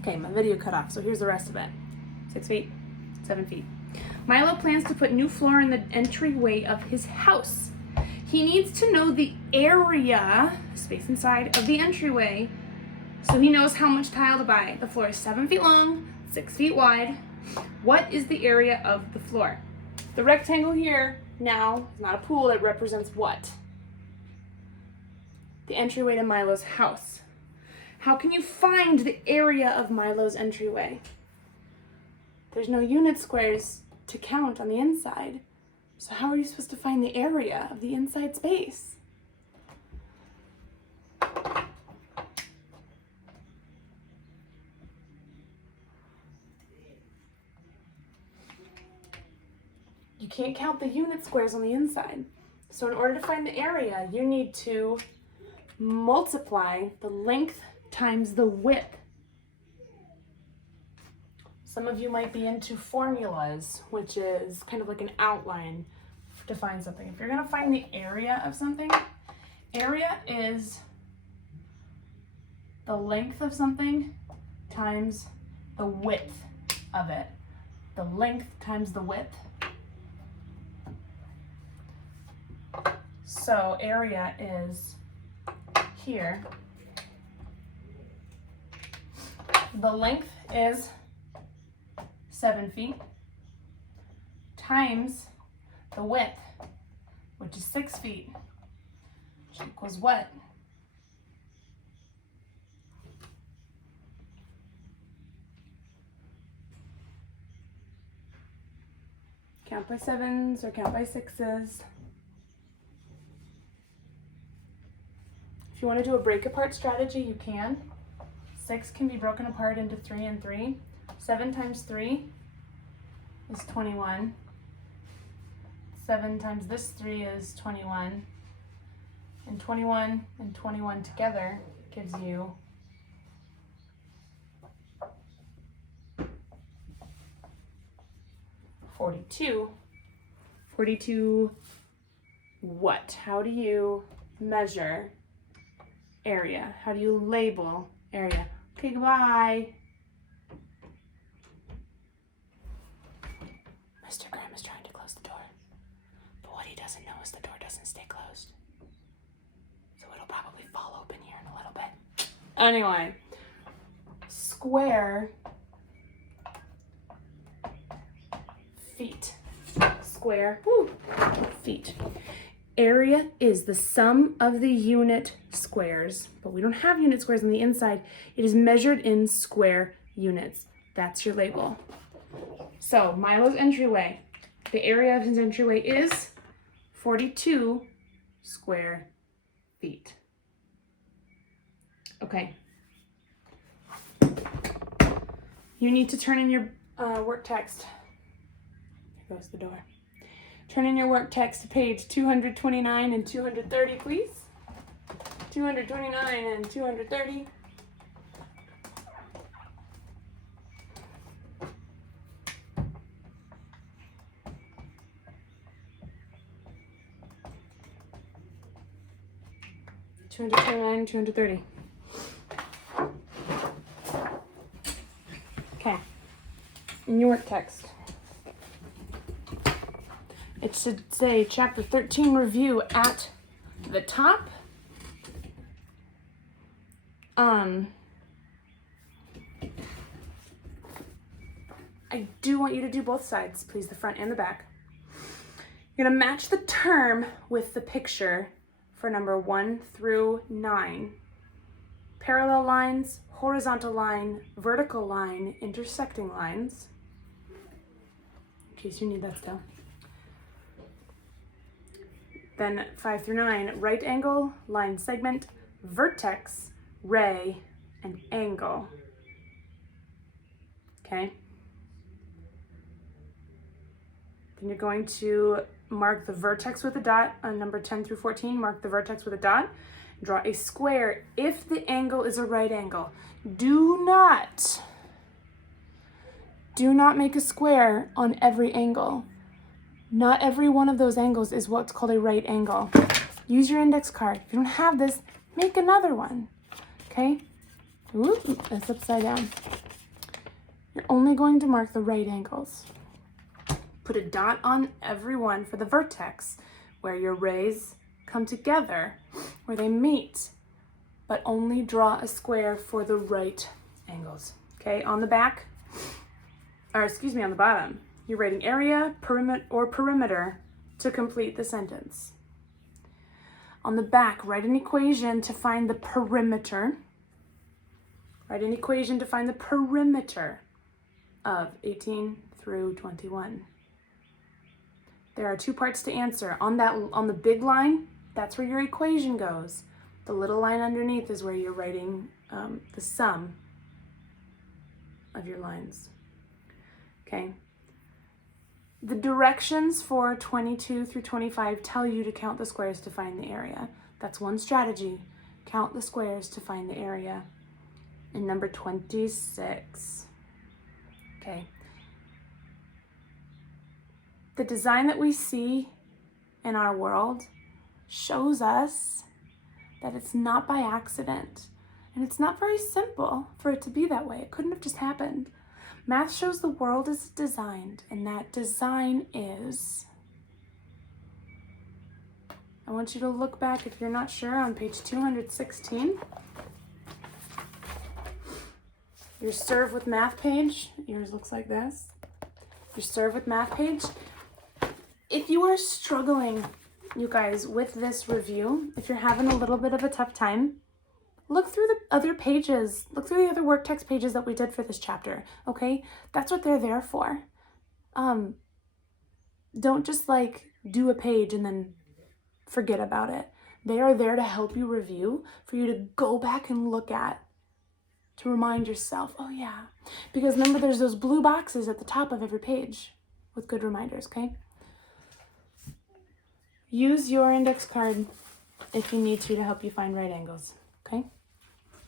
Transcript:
Okay, my video cut off, so here's the rest of it. 6 feet, 7 feet. Milo plans to put new floor in the entryway of his house. He needs to know the area, space inside, of the entryway, so he knows how much tile to buy. The floor is 7 feet long, 6 feet wide. What is the area of the floor? The rectangle here now is not a pool, it represents what? The entryway to Milo's house. How can you find the area of Milo's entryway? There's no unit squares to count on the inside. So how are you supposed to find the area of the inside space? You can't count the unit squares on the inside. So in order to find the area, you need to multiply the length times the width. Some of you might be into formulas, which is kind of like an outline to find something. If you're going to find the area of something, area is the length of something times the width of it. The length times the width. So area is here. The length is 7 feet times the width, which is 6 feet, which equals what? Count by 7s or count by 6s. If you want to do a break apart strategy, you can. 6 can be broken apart into 3 and 3. 7 times 3 is 21. 7 times this 3 is 21. And 21 and 21 together gives you 42. 42 what? How do you measure area? How do you label area? Okay, goodbye. Mr. Graham is trying to close the door, but what he doesn't know is the door doesn't stay closed. So it'll probably fall open here in a little bit. Anyway, square feet. Square feet. Area is the sum of the unit squares, but we don't have unit squares on the inside. It is measured in square units. That's your label. So Milo's entryway, the area of his entryway is 42 square feet. Okay. You need to turn in your work text. Here goes the door. Turn in your work text to page 229 and 230, please. 229 and 230. $229, 230. Okay. In your work text, it should say Chapter 13 review at the top. I do want you to do both sides, please, the front and the back. You're gonna match the term with the picture for number 1 through 9. Parallel lines, horizontal line, vertical line, intersecting lines. In case you need that still. Then 5 through 9, right angle, line segment, vertex, ray, and angle. Okay? Then you're going to mark the vertex with a dot on number 10 through 14. Mark the vertex with a dot. Draw a square if the angle is a right angle. Do not make a square on every angle. Not every one of those angles is what's called a right angle. Use your index card. If you don't have this, make another one. Okay? Ooh, that's upside down. You're only going to mark the right angles. Put a dot on every one for the vertex where your rays come together, where they meet, but only draw a square for the right angles. Okay, on the back, or excuse me, on the bottom, you're writing area, perimeter to complete the sentence. On the back, write an equation to find the perimeter. Write an equation to find the perimeter of 18 through 21. There are 2 parts to answer. On the big line, that's where your equation goes. The little line underneath is where you're writing the sum of your lines. Okay. The directions for 22 through 25 tell you to count the squares to find the area. That's one strategy. Count the squares to find the area. And number 26. Okay. The design that we see in our world shows us that it's not by accident. And it's not very simple for it to be that way. It couldn't have just happened. Math shows the world is designed, and that design is... I want you to look back, if you're not sure, on page 216. Your Serve with Math page. Yours looks like this. Your Serve with Math page. If you are struggling, you guys, with this review, if you're having a little bit of a tough time, look through the other pages. Look through the other work text pages that we did for this chapter, okay? That's what they're there for. Don't just like do a page and then forget about it. They are there to help you review, for you to go back and look at, to remind yourself, oh yeah. Because remember, there's those blue boxes at the top of every page with good reminders, okay? Use your index card if you need to help you find right angles, okay?